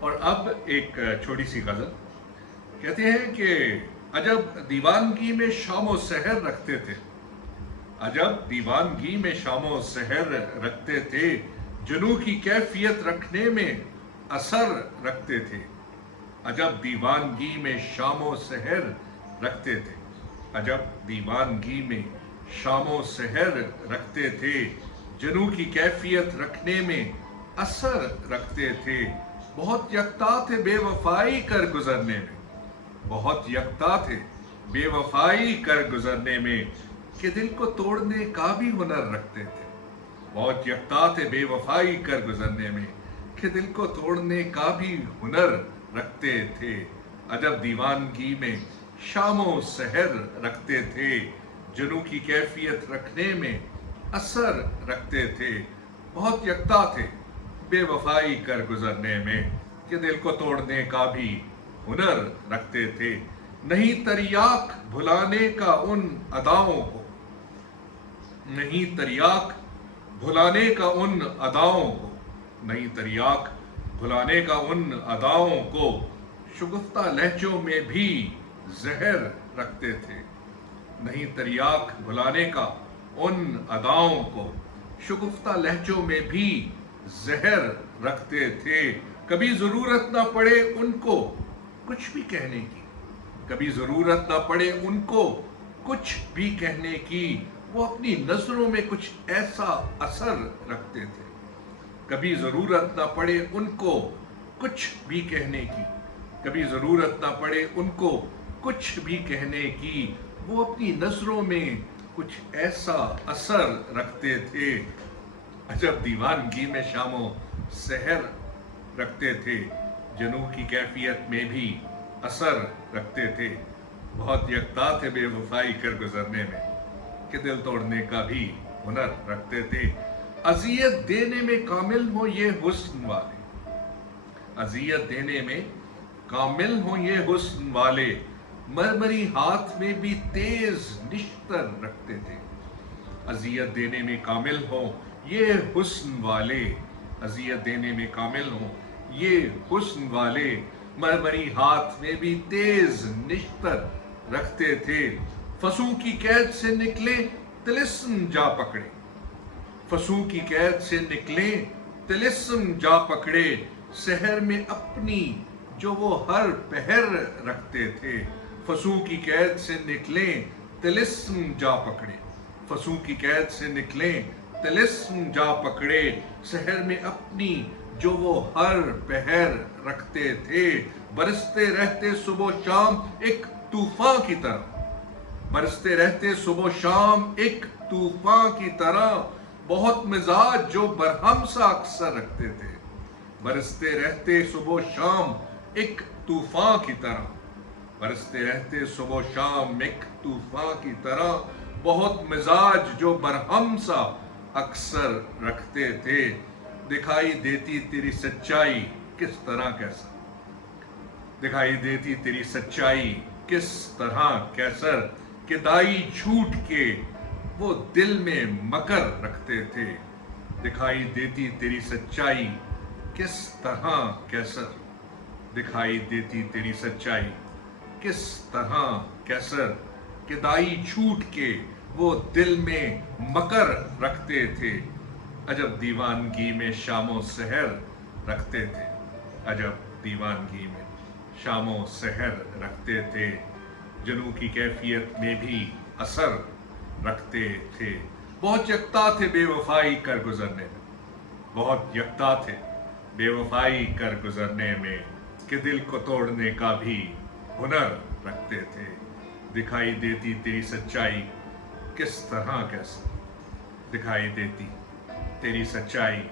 اور اب ایک چھوٹی سی غزل کہتے ہیں کہ عجب دیوانگی میں شام و سحر رکھتے تھے، عجب دیوانگی میں شام و سحر رکھتے تھے، جنوں کی کیفیت رکھنے میں اثر رکھتے تھے، عجب دیوانگی میں شام و سحر رکھتے تھے، عجب دیوانگی میں شام و سحر رکھتے تھے، جنوں کی کیفیت رکھنے میں اثر رکھتے تھے، بہت یکتا تھے بے وفائی کر گزرنے میں، بہت یکتا تھے بے وفائی کر گزرنے میں، کہ دل کو توڑنے کا بھی ہنر رکھتے تھے، بہت یکتا تھے بے وفائی کر گزرنے میں، کہ دل کو توڑنے کا بھی ہنر رکھتے تھے، عجب دیوانگی میں شام و سحر رکھتے تھے، جنوں کی کیفیت رکھنے میں اثر رکھتے تھے، بہت یکتا تھے بے وفائی کر گزرنے میں، کہ دل کو توڑنے کا بھی ہنر رکھتے تھے، نہیں تریاق بھلانے کا ان اداؤں کو، نہیں تریاق بھلانے کا ان اداؤں کو، نہیں تریاق بھلانے کا ان اداؤں کو، شگفتہ لہجوں میں بھی زہر رکھتے تھے، نہیں تریاق بھلانے کا ان اداؤں کو، شگفتہ لہجوں میں بھی زہر رکھتے تھے، کبھی ضرورت نہ پڑے ان کو کچھ بھی کہنے کی، کبھی ضرورت نہ پڑے ان کو کچھ بھی کہنے کی، وہ اپنی نظروں میں کچھ ایسا اثر رکھتے تھے، کبھی ضرورت نہ پڑے ان کو کچھ بھی کہنے کی، کبھی ضرورت نہ پڑے ان کو کچھ بھی کہنے کی، وہ اپنی نظروں میں کچھ ایسا اثر رکھتے تھے، عجب دیوانگی میں شام و سحر رکھتے تھے، جنوں کی کیفیت میں بھی اثر رکھتے تھے، بہت یکتا تھے بے وفائی کر گزرنے میں، کہ دل توڑنے کا بھی ہنر رکھتے تھے، اذیت دینے میں کامل ہوں یہ حسن والے، اذیت دینے میں کامل ہوں یہ حسن والے، مرمری ہاتھ میں بھی تیز نشتر رکھتے تھے، اذیت دینے میں کامل ہوں یہ حسن والے، اذیت دینے میں کامل ہوں یہ حسن والے، مرمری ہاتھ میں بھی تیز نشتر رکھتے تھے، فسوں کی قید سے نکلے طلسم جا پکڑے، فسوں کی قید سے نکلے طلسم جا پکڑے، سحر میں اپنی جو وہ ہر پہر رکھتے تھے، فسوں کی قید سے نکلے طلسم جا پکڑے، فسوں کی قید سے نکلے طلسم جا پکڑے، سحر میں اپنی جو وہ ہر پہر رکھتے تھے، برستے رہتے صبح و شام ایک طوفان کی طرح، برستے رہتے صبح و شام ایک طوفان کی طرح، بہت مزاج جو برہم سا اکثر رکھتے تھے، برستے رہتے صبح و شام ایک طوفان کی طرح، برستے رہتے صبح و شام ایک طوفان کی طرح، بہت مزاج جو برہم سا اکثر رکھتے تھے، دکھائی دیتی تیری سچائی کس طرح کیسا، دکھائی دیتی تیری سچائی کس طرح کیسر، کہ دائی جھوٹ کے وہ دل میں مکر رکھتے تھے، دکھائی دیتی تیری سچائی کس طرح کیسر، دکھائی دیتی تیری سچائی کس طرح کیسر، کہ دائی جھوٹ کے وہ دل میں مکر رکھتے تھے، عجب دیوانگی میں شام و سحر رکھتے تھے، عجب دیوانگی میں شام و سحر رکھتے تھے، جنوں کی کیفیت میں بھی اثر رکھتے تھے، بہت یکتا تھے بے وفائی کر گزرنے میں، بہت یکتا تھے بے وفائی کر گزرنے میں، کہ دل کو توڑنے کا بھی ہنر رکھتے تھے، دکھائی دیتی تیری سچائی کس طرح کیسا، دکھائی دیتی تیری سچائی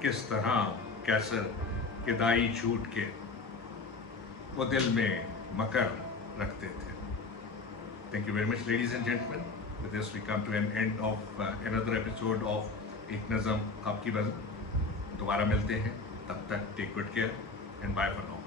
کس طرح کیسر، کہ دائی جھوٹ کے وہ دل میں مکر رکھتے تھے۔ Thank you very much, ladies and gentlemen. With this we come to an end of another episode of ایک نظم آپ کی بزم۔ دوبارہ ملتے ہیں، تب تک take good care and bye for now.